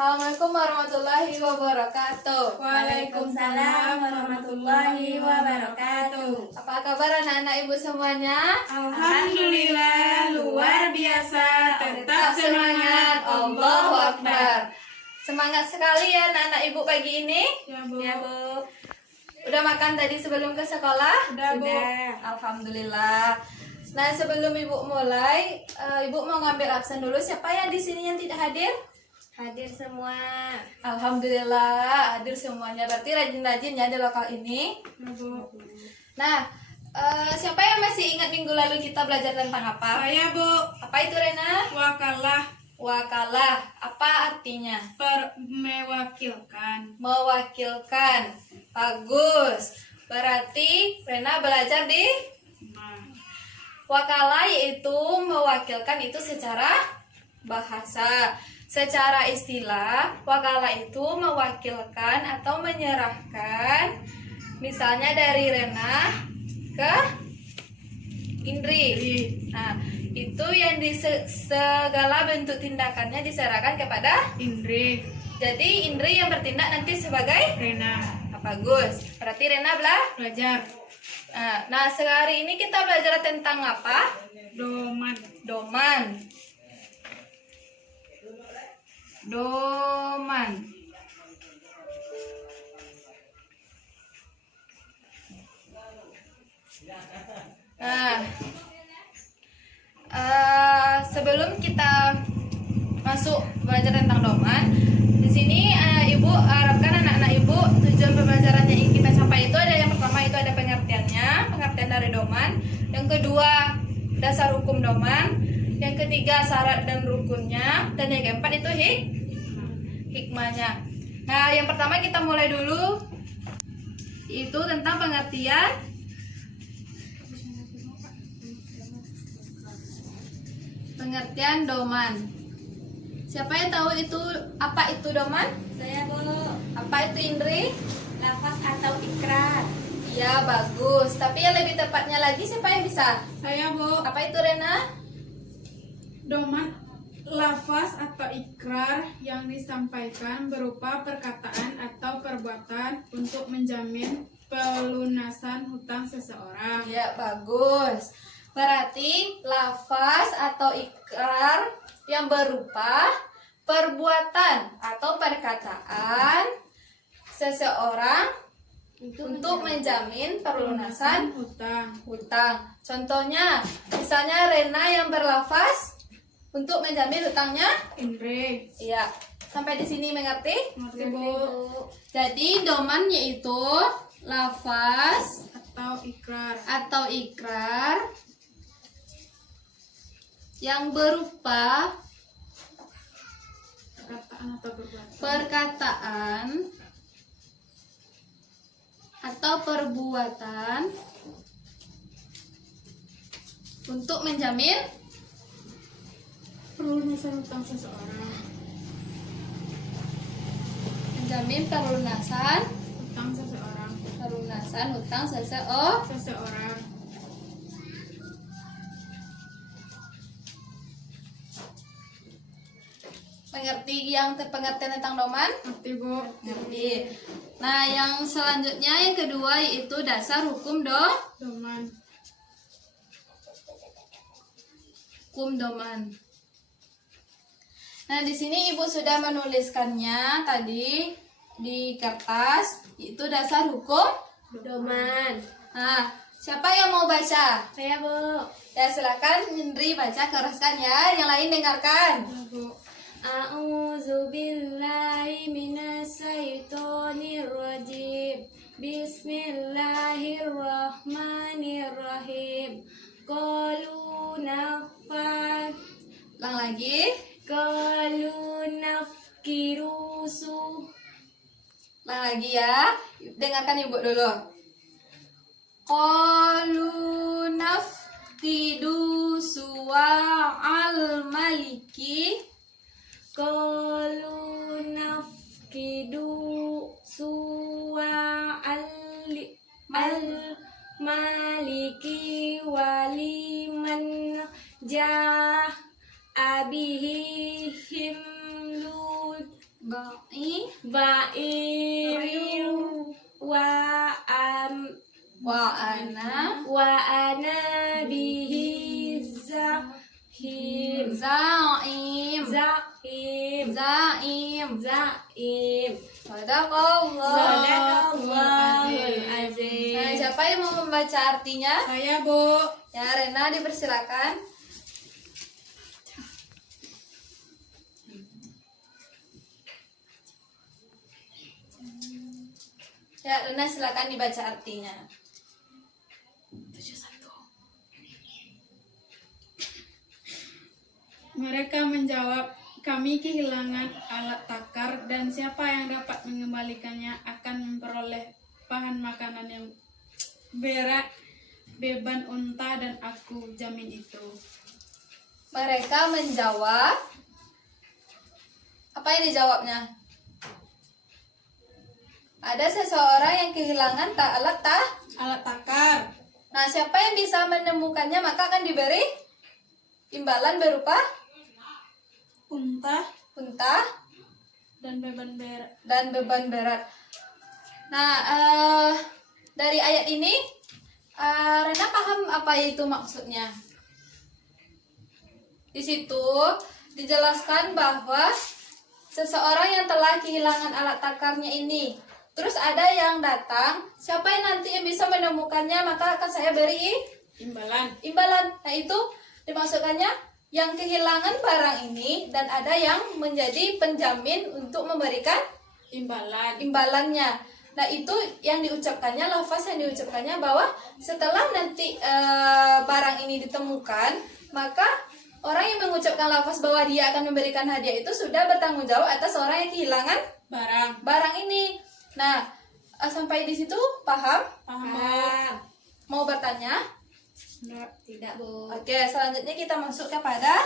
Assalamualaikum warahmatullahi wabarakatuh. Waalaikumsalam warahmatullahi wabarakatuh. Apa kabar anak-anak ibu semuanya? Alhamdulillah luar biasa, tetap semangat. Allahu Akbar. Semangat sekali ya anak-anak ibu pagi ini. Ya Bu. Ya Bu. Udah makan tadi sebelum ke sekolah? Udah, Bu. Alhamdulillah. Nah sebelum ibu mulai, ibu mau ngambil absen dulu. Siapa yang di sini yang tidak hadir? Hadir semua. Alhamdulillah hadir semuanya. Berarti rajin-rajin ya di lokal ini. Ya Bu. Nah, siapa yang masih ingat minggu lalu kita belajar tentang apa? Saya Bu. Apa itu Rena? Wakalah Wakalah. Apa artinya? mewakilkan. Mewakilkan. Bagus. Berarti Rena belajar di wakalah, yaitu mewakilkan itu secara bahasa. Secara istilah, wakalah itu mewakilkan atau menyerahkan, misalnya dari Rena ke Indri. Nah, itu yang di segala bentuk tindakannya diserahkan kepada Indri. Jadi Indri yang bertindak nanti sebagai Rena. bagus. Berarti Rena Belajar. Nah, sehari ini kita belajar tentang apa? Doman. Doman. Doman. Nah, sebelum kita masuk belajar tentang doman, di sini ibu harapkan anak-anak ibu tujuan pembelajarannya yang kita capai itu ada yang pertama itu ada pengertiannya, pengertian dari doman. Yang kedua dasar hukum doman. Yang ketiga syarat dan rukunnya, dan yang keempat itu hikmahnya. Nah, yang pertama kita mulai dulu itu tentang pengertian doman. Siapa yang tahu itu apa itu doman? Saya Bu. Apa itu Indri? Lafaz atau ikrar. Iya, bagus. Tapi yang lebih tepatnya lagi siapa yang bisa? Saya Bu. Apa itu Rena? Doman lafaz atau ikrar yang disampaikan berupa perkataan atau perbuatan untuk menjamin pelunasan hutang seseorang. Iya, bagus. Berarti lafaz atau ikrar yang berupa perbuatan atau perkataan seseorang untuk menjamin pelunasan hutang. Contohnya, misalnya Rena yang berlafaz untuk menjamin hutangnya Indri. Iya. Sampai di sini mengerti? Mengerti Bu. Jadi doman yaitu lafaz Atau ikrar yang berupa perkataan atau perbuatan perkataan atau perbuatan untuk menjamin pelunasan hutang seseorang. pelunasan hutang Seseorang. Mengerti yang pengertian tentang doman? Ngerti Bu. Ngerti. Nah, yang selanjutnya yang kedua yaitu dasar hukum Doman. doman. Nah, di sini Ibu sudah menuliskannya tadi di kertas, itu dasar hukum Doman. Nah, siapa yang mau baca? Saya Bu. Ya, silakan Indri baca, keraskan ya, yang lain dengarkan. Ya Bu. A'udzubillahi minasyaitonirrajim. Bismillahirrahmanirrahim. Qalu nafas. Ulang lagi. Qalu nafkirusu. Ulang lagi ya. Dengarkan Ibu dulu. Qalu nafqidu suwa'al maliki. Qalu nafkidu suwa'al maliki waliman ja'a bihi himlu Ba'i Ba'iru wa ana bihi zahim Zaim zaim Sadaqallah. Sadaqallahul azim. Nah, siapa yang mau membaca artinya? Saya, Bu. Ya, Rena dipersilakan. Ya, Rena silakan dibaca artinya. Mereka menjawab, kami kehilangan alat takar dan siapa yang dapat mengembalikannya akan memperoleh bahan makanan yang berat, beban unta dan aku jamin itu. Mereka menjawab. Apa yang dijawabnya? Ada seseorang yang kehilangan alat Takar, Nah, siapa yang bisa menemukannya maka akan diberi imbalan berupa unta unta dan beban berat. dan beban berat. Nah, dari ayat ini Rena paham apa itu maksudnya? Di situ dijelaskan bahwa seseorang yang telah kehilangan alat takarnya ini, terus ada yang datang, siapa yang nanti yang bisa menemukannya maka akan saya beri imbalan. Nah, itu dimaksudkannya yang kehilangan barang ini dan ada yang menjadi penjamin untuk memberikan imbalannya. Nah, itu yang diucapkannya, lafaz yang diucapkannya bahwa setelah nanti barang ini ditemukan, maka orang yang mengucapkan lafaz bahwa dia akan memberikan hadiah itu sudah bertanggung jawab atas orang yang kehilangan barang ini. Nah, sampai di situ paham? Paham. Mau bertanya? Tidak, Bu. Oke, selanjutnya kita masuk kepada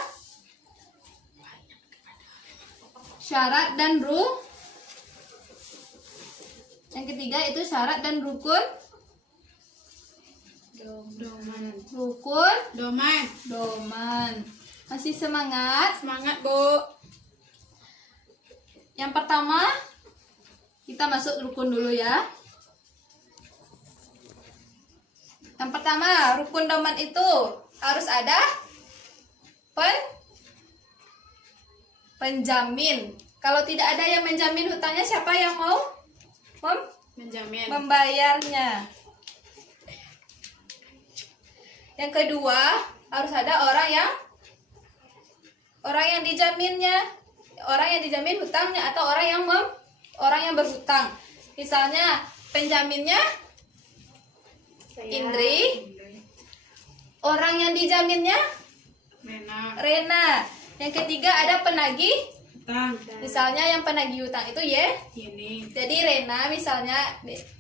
syarat dan yang ketiga itu syarat dan rukun. Doman. Masih semangat? Semangat, Bu. Yang pertama, kita masuk rukun dulu ya. Yang pertama, rukun doman itu harus ada penjamin. Kalau tidak ada yang menjamin hutangnya, siapa yang mau Menjamin. membayarnya? Yang kedua, harus ada orang yang dijaminnya, orang yang dijamin hutangnya atau orang yang berhutang. Misalnya penjaminnya Indri, orang yang dijaminnya Rena. Yang ketiga ada penagih Utang. Misalnya yang penagih hutang itu Ini. jadi Rena misalnya,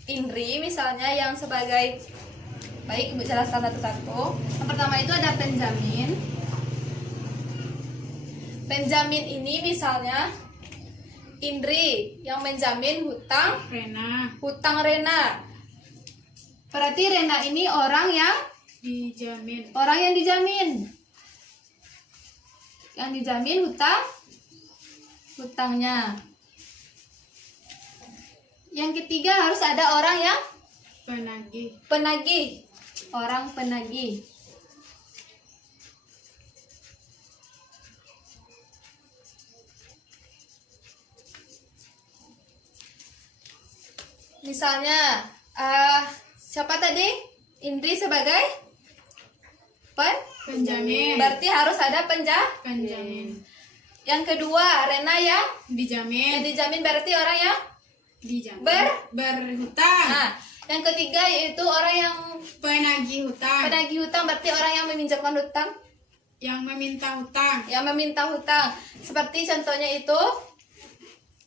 Indri misalnya yang sebagai, baik Ibu jelaskan satu-satu. Yang pertama itu ada penjamin. Penjamin ini misalnya Indri yang menjamin hutang Rena. Berarti Rena ini orang yang Dijamin. dijamin hutangnya. Yang ketiga harus ada orang yang penagih. Orang penagih. Misalnya siapa tadi? Indri sebagai Penjamin. berarti harus ada Penjamin. Yang kedua, Rena yang Dijamin. dijamin berarti orang yang Berhutang. Nah, yang ketiga yaitu orang yang Penagih hutang. penagih hutang berarti orang yang meminjamkan hutang, Yang meminta hutang. Seperti contohnya itu,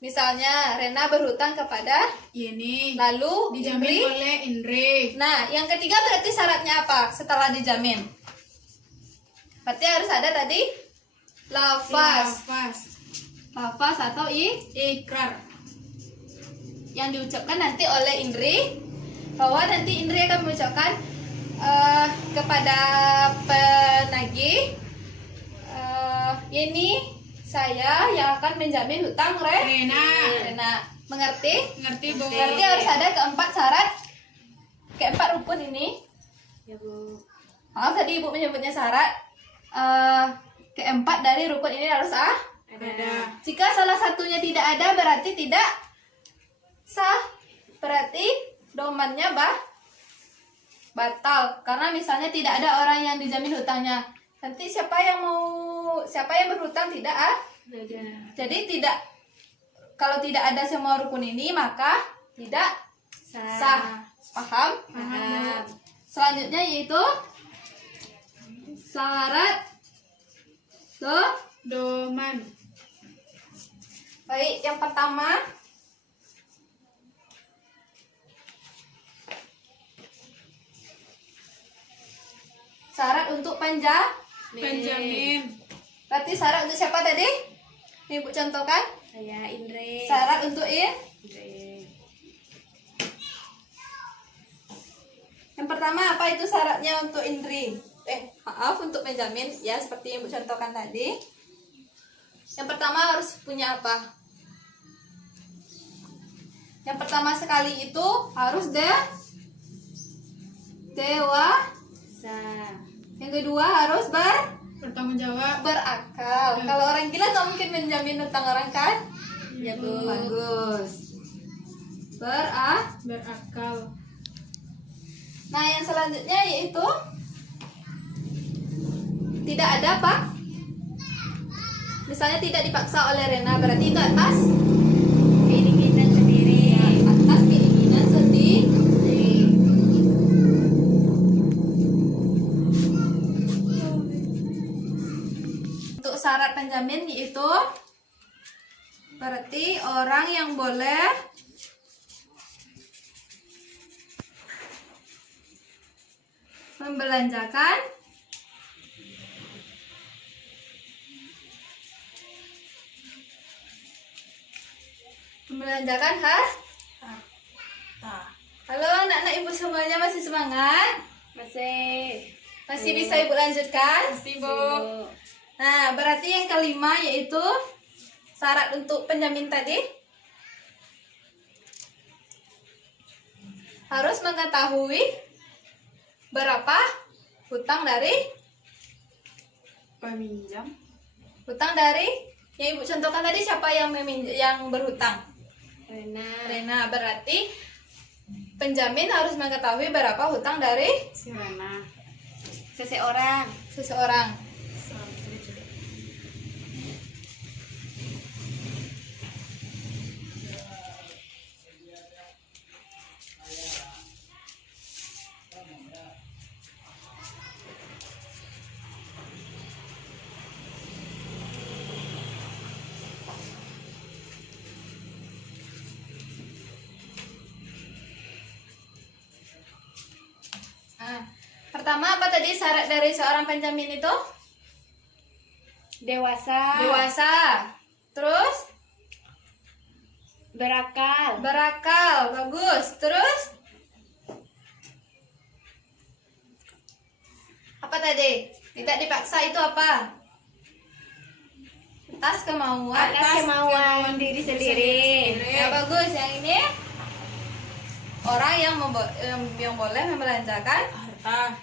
misalnya Rena berhutang kepada Ini. lalu Dijamin Indri. oleh Indri. Nah, yang ketiga berarti syaratnya apa setelah dijamin? Berarti harus ada tadi lafaz atau Ikrar. yang diucapkan nanti oleh Indri, bahwa nanti Indri akan mengucapkan kepada penagih, ini Saya yang akan menjamin hutang Rena. Rena. Mengerti? Ngerti Bu? Berarti harus ada keempat syarat, keempat rukun ini. Ya Bu. Maaf tadi Ibu menyebutnya syarat. Keempat dari rukun ini harus Ada. Jika salah satunya tidak ada berarti tidak sah. Berarti domannya batal. Karena misalnya tidak ada orang yang dijamin hutangnya. Nanti siapa yang berhutang tidak Ada. Jadi kalau tidak ada semua rukun ini maka tidak sah. Paham? Paham. Selanjutnya yaitu syarat Doman. Baik, yang pertama syarat untuk Penjamin. Berarti syarat untuk siapa tadi? Ibu contohkan. Saya Indre. Syarat untuk Indre. Yang pertama apa itu syaratnya untuk Indri? Maaf untuk penjamin ya seperti yang Ibu contohkan tadi. Yang pertama harus punya apa? Yang pertama sekali itu harus dewasa. Yang kedua harus Bertanggung jawab. berakal. Kalau orang gila nggak mungkin menjamin hutang orang kan? Ya Bu. Bagus. Berakal. Nah yang selanjutnya yaitu tidak ada apa? Misalnya tidak dipaksa oleh Rena berarti itu atas Keinginan sendiri. atas keinginan sendiri. Untuk syarat penjamin yaitu berarti orang yang boleh membelanjakan Halo anak-anak Ibu semuanya masih semangat? Masih bisa Ibu lanjutkan? Masih Bu. Nah, berarti yang kelima yaitu syarat untuk penjamin tadi harus mengetahui berapa hutang dari Peminjam. yang Ibu contohkan tadi siapa yang berhutang? Rena. Berarti penjamin harus mengetahui berapa hutang dari Si Rena. seseorang. Nah, pertama apa tadi syarat dari seorang penjamin itu? Dewasa. Terus Berakal. bagus. Terus apa tadi? Tidak dipaksa itu apa? Atas kemauan. Kemauan diri sendiri. Ya bagus. Yang ini orang yang boleh membelanjakan. Harta.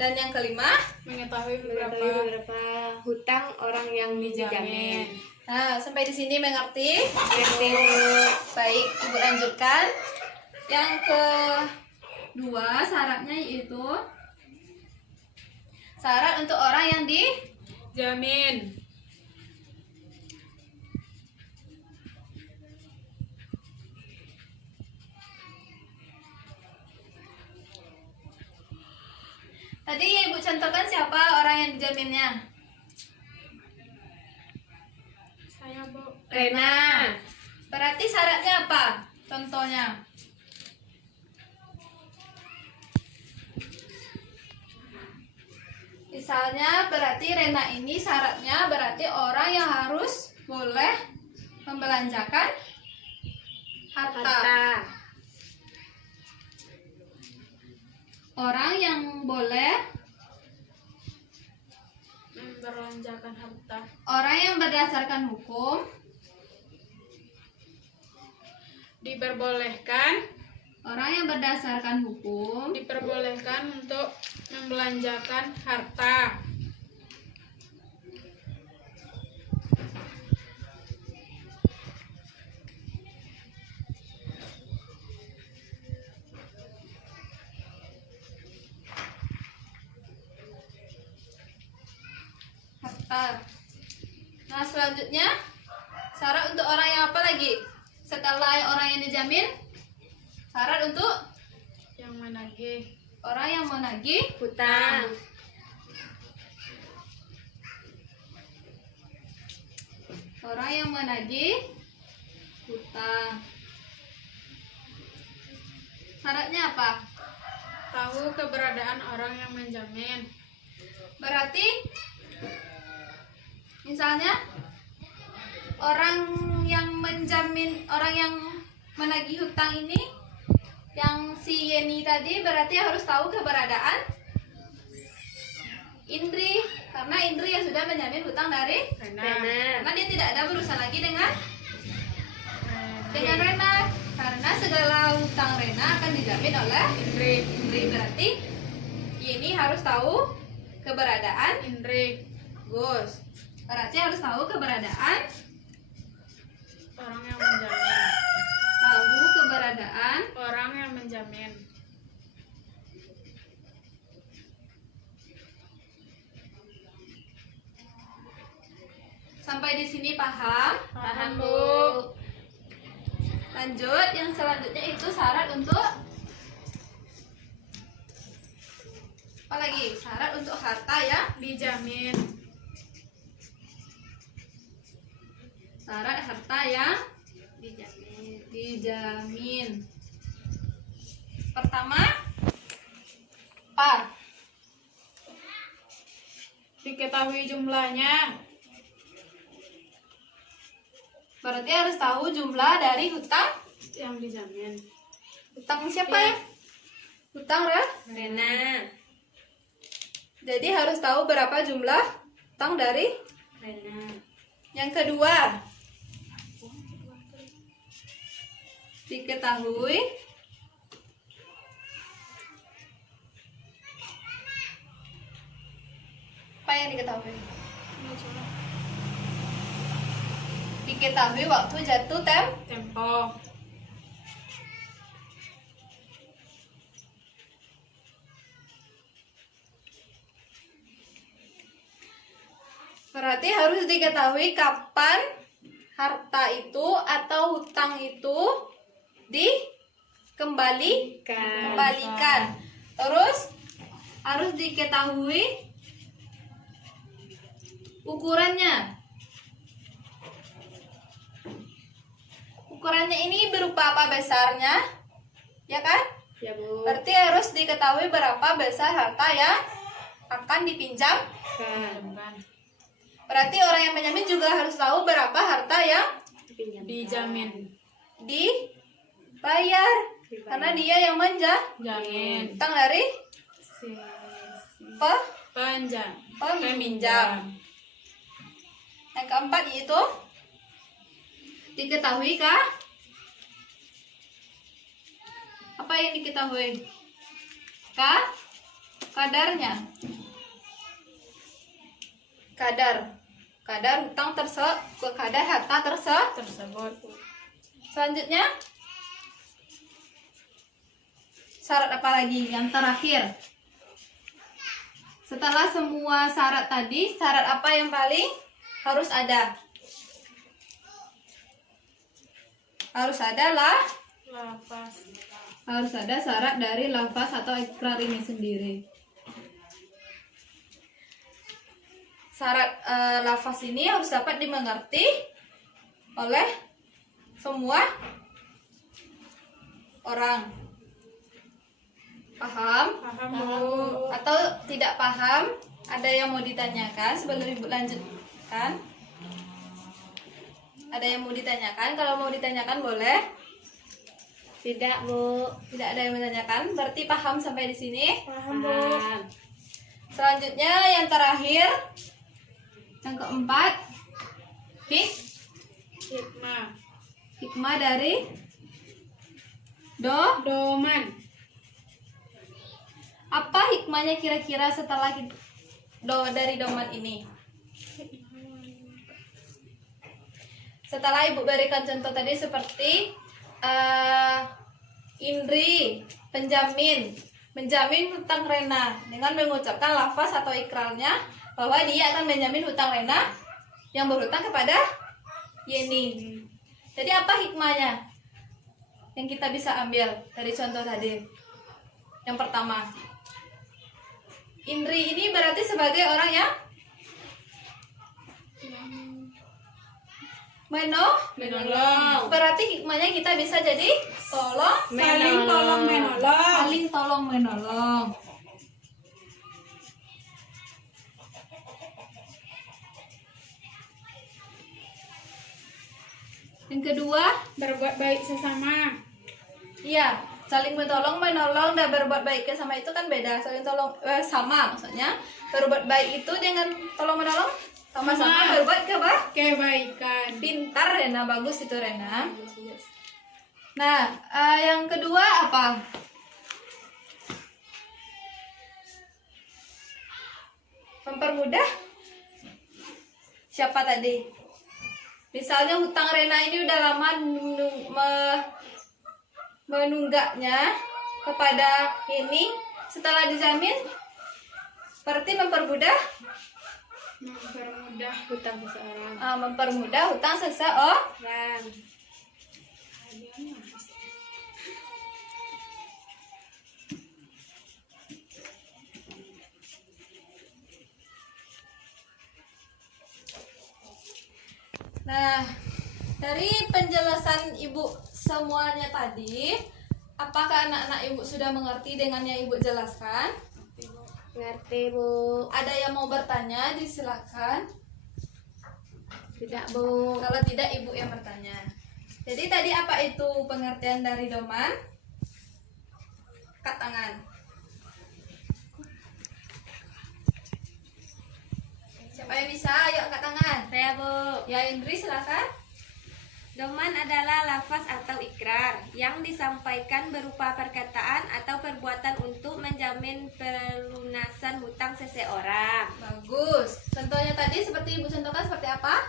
Dan yang kelima, Mengetahui Mengetahui beberapa beberapa hutang orang yang dijamin. nah sampai di sini mengerti? Ngerti. Baik, Ibu lanjutkan. Yang kedua syaratnya yaitu syarat untuk orang yang jamin. tadi Ibu contohkan siapa orang yang dijaminnya? Saya Bu. Rena. Berarti syaratnya apa? Contohnya. Misalnya berarti Rena ini syaratnya berarti orang yang harus boleh membelanjakan harta. Orang yang boleh membelanjakan harta. Orang yang berdasarkan hukum. Diperbolehkan Orang yang berdasarkan hukum. diperbolehkan untuk membelanjakan harta. Harta. Nah, selanjutnya syarat untuk orang yang apa lagi? Setelah orang yang dijamin, syarat untuk Yang menagih orang yang menagih. Hutang. Orang yang menagih hutang. Syaratnya apa? tahu keberadaan orang yang menjamin. Berarti misalnya orang yang menjamin, orang yang menagih hutang ini, yang si Yeni tadi, berarti harus tahu keberadaan Indri, karena Indri yang sudah menjamin hutang dari Rena. karena dia tidak ada berurusan lagi dengan Rena, karena segala hutang Rena akan dijamin oleh Indri. Indri. Berarti Yeni harus tahu keberadaan Indri. Gus. Berarti harus tahu keberadaan, Orang yang menjamin. tahu keberadaan Orang yang menjamin. sampai di sini paham? Paham, Bu. Lanjut, yang selanjutnya itu syarat untuk apa lagi? Syarat untuk harta ya. Dijamin. Syarat harta yang Dijamin. dijamin. Pertama, apa? Diketahui jumlahnya. Berarti harus tahu jumlah dari hutang. Yang dijamin. Hutang siapa ya? Hutang ya? Rena. Jadi harus tahu berapa jumlah hutang dari. Rena. Yang kedua, diketahui apa yang diketahui? Diketahui waktu jatuh Tempo. berarti harus diketahui kapan harta itu atau hutang itu dikembalikan. Terus harus diketahui ukurannya. Ukurannya ini berupa apa besarnya? Ya kan? Ya, Bu. Berarti harus diketahui berapa besar harta yang akan dipinjam. Kan. Berarti orang yang menjamin juga harus tahu berapa harta yang Dijamin. dibayar. Karena dia yang Jamin. hutang dari Panjang. peminjam. Yang keempat yaitu diketahui kah? Apa yang diketahui? Kadarnya. Kadar hutang kadar harta Tersebut. Selanjutnya syarat apa lagi? Yang terakhir. Setelah semua syarat tadi, syarat apa yang paling harus ada? Harus ada Lafaz. harus ada syarat dari lafaz atau ikrar ini sendiri. Syarat lafaz ini harus dapat dimengerti oleh semua orang. Paham? Paham, Bu. Atau tidak paham? Ada yang mau ditanyakan sebelum Ibu lanjutkan? Ada yang mau ditanyakan? Kalau mau ditanyakan boleh. Tidak, Bu. Tidak ada yang menanyakan. Berarti paham sampai di sini. Paham, Bu. Paham. Selanjutnya yang terakhir Yang keempat, hikmah. hikmah dari Doman. apa hikmahnya kira-kira setelah dari doman ini? Setelah Ibu berikan contoh tadi seperti Indri menjamin hutang Rena dengan mengucapkan lafaz atau ikrarnya bahwa dia akan menjamin hutang Rena yang berhutang kepada Yeni. Jadi apa hikmahnya yang kita bisa ambil dari contoh tadi? Yang pertama, Indri ini berarti sebagai orang yang Menolong. Berarti hikmahnya kita bisa jadi Saling tolong menolong. saling tolong menolong. Yang kedua, Berbuat baik sesama. iya, saling menolong dan berbuat baik sama itu kan beda. Saling tolong sama maksudnya. Berbuat baik itu dengan tolong menolong sama-sama berbuat Kebaikan. pintar Rena, bagus itu Rena. Nah, yang kedua apa? Mempermudah. Siapa tadi? Misalnya hutang Rena ini udah lama menunggaknya kepada ini, setelah dijamin berarti mempermudah Hutang seseorang. mempermudah hutang seseorang. Orang. Nah, dari penjelasan Ibu semuanya tadi, apakah anak-anak Ibu sudah mengerti dengan yang Ibu jelaskan? Ngerti, Bu. Ada yang mau bertanya, disilakan. Tidak, Bu. Kalau tidak, Ibu yang bertanya. Jadi tadi apa itu pengertian dari doman? Angkat tangan. Siapa yang bisa? Ayo angkat tangan. Saya, Bu. Ya, Indri silakan. Doman adalah lafaz atau ikrar yang disampaikan berupa perkataan atau perbuatan untuk menjamin pelunasan hutang seseorang. Bagus. Contohnya tadi seperti Ibu contohkan seperti apa?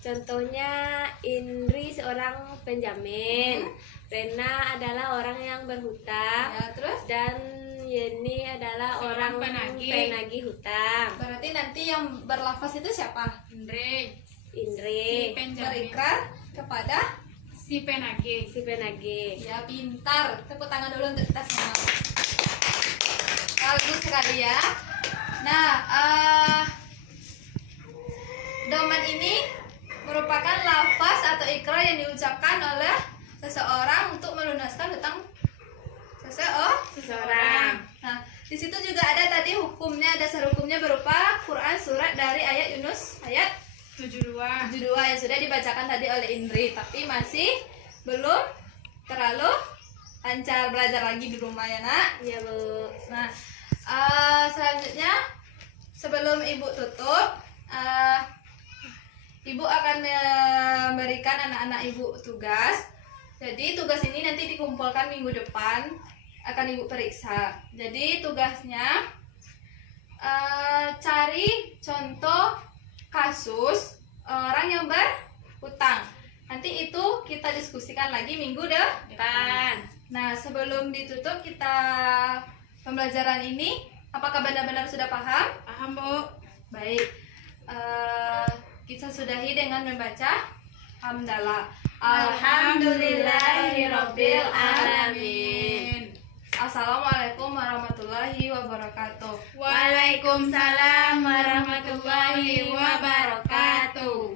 Contohnya, Indri seorang penjamin, Rena adalah orang yang berhutang, Ya, terus dan Yeni adalah Seorang orang penagih. penagih hutang. berarti nanti yang berlafaz itu siapa? Indri. Indri, Berikrar kepada Si penagih. si penagih. ya, pintar. Tepuk tangan dulu untuk kita semua. Bagus sekali ya. Nah, doman ini merupakan lafaz atau ikrar yang diucapkan oleh seseorang untuk melunaskan hutang Seseorang. Nah, di situ juga ada tadi hukumnya, dasar hukumnya berupa Quran surat dari ayat Yunus ayat 72. 72 yang sudah dibacakan tadi oleh Indri, tapi masih belum terlalu lancar, belajar lagi di rumah ya nak. Ya, Bu. Nah, selanjutnya sebelum Ibu tutup, Ibu akan memberikan anak-anak Ibu tugas. Jadi tugas ini nanti dikumpulkan minggu depan, akan Ibu periksa. Jadi tugasnya cari contoh kasus orang yang berhutang. Nanti itu kita diskusikan lagi minggu depan. Nah, sebelum ditutup kita pembelajaran ini, apakah benar-benar sudah paham? Paham, Bu? Baik, kita sudahi dengan membaca hamdalah. Alhamdulillahirabbil alamin. Assalamualaikum warahmatullahi wabarakatuh. Waalaikumsalam warahmatullahi wabarakatuh.